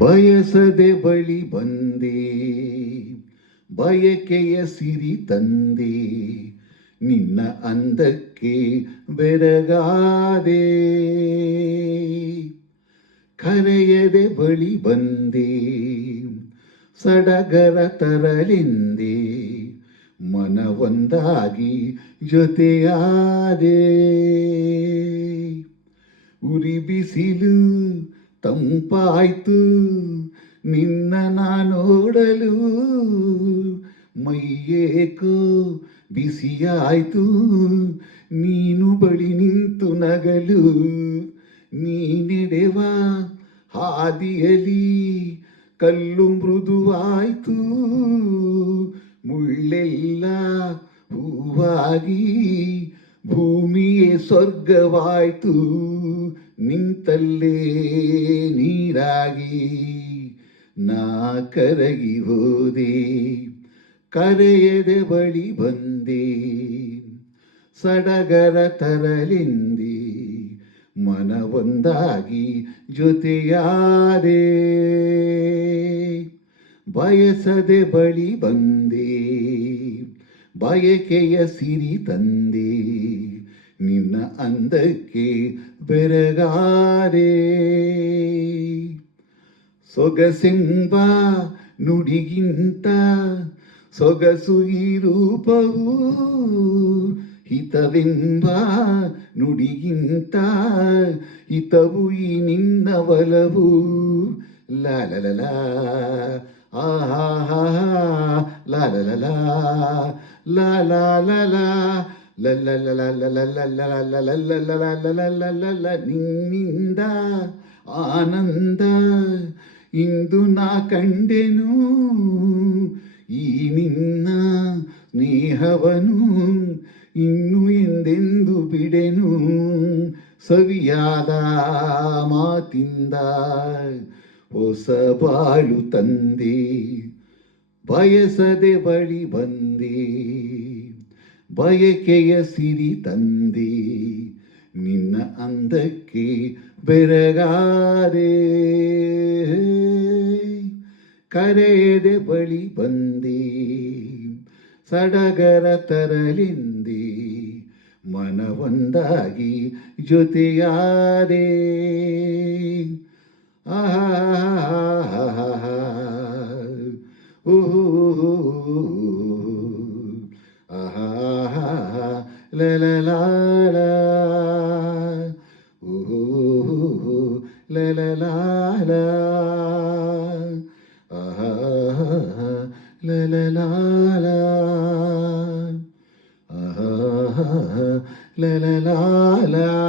ಬಯಸದೆ ಬಳಿ ಬಂದೆ, ಬಯಕೆಯ ಸಿರಿ ತಂದೆ, ನಿನ್ನ ಅಂದಕ್ಕೆ ಬೆರಗಾದೆ. ಕರೆಯದೆ ಬಳಿ ಬಂದೆ, ಸಡಗರ ತರಲೆಂದೆ, ಮನವೊಂದಾಗಿ ಜೊತೆಯಾದೆ. ಉರಿ ಬಿಸಿಲು ತಂಪಾಯ್ತು ನಿನ್ನ ನಾನೋಡಲು ಮೈಯೇಕೋ ಬಿಸಿಯಾಯ್ತು ನೀನು ಬಳಿ ನಿಂತು ನಗಲು ನೀನೆಡೆವ ಹಾದಿಯಲಿ. ಕಲ್ಲು ಮೃದುವಾಯ್ತು ಮುಳ್ಳೆಲ್ಲ ಹೂವಾಗಿ ಭೂಮಿಯೇ ಸ್ವರ್ಗವಾಯ್ತು. ನಿಂತಲ್ಲೇ ನೀರಾಗಿ ನಾ ಕರಗಿ ಹೋದೆ, ಕರೆಯದೆ ಬಳಿ ಬಂದೆ, ಸಡಗರ ತರಲಿಂದಿ, ಮನವೊಂದಾಗಿ ಜೊತೆಯಾದೆ, ಬಯಸದೆ ಬಳಿ ಬಂದೆ, ಬಯಕೆಯ ಸಿರಿ ತಂದೆ. ಅಂದಕ್ಕೆ ಬೆರಗಾರೆ ಸೊಗಸೆಂಬ ನುಡಿಗಿಂತ ಸೊಗಸು ಈ ರೂಪವು ಹಿತವೆಂಬ ನುಡಿಗಿಂತ ಹಿತವು ಈ ನಿನ್ನ ಬಲವು ಲಾಲಲಲ ಆಹಾ ಲಾಲಲಲ ಲಾಲ ನಿನ್ನಿಂದ ಆನಂದ ಇಂದು ನಾ ಕಂಡೆನು ಈ ನಿನ್ನ ಸ್ನೇಹವನು ಇನ್ನು ಎಂದೆಂದು ಬಿಡೆನು ಸವಿಯಾದ ಮಾತಿಂದ ಹೊಸ ಬಾಳು ತಂದೆ ಬಯಸದೆ ಬಳಿ ಬಂದೆ ಬಯಕೆಯ ಸಿರಿ ತಂದಿ ನಿನ್ನ ಅಂದಕ್ಕೆ ಬೆರಗಾದೆ ಕರೆಯದೆ ಬಳಿ ಬಂದಿ ಸಡಗರ ತರಲಿಂದಿ ಮನವೊಂದಾಗಿ ಜೊತೆಯಾದೆ. la la la la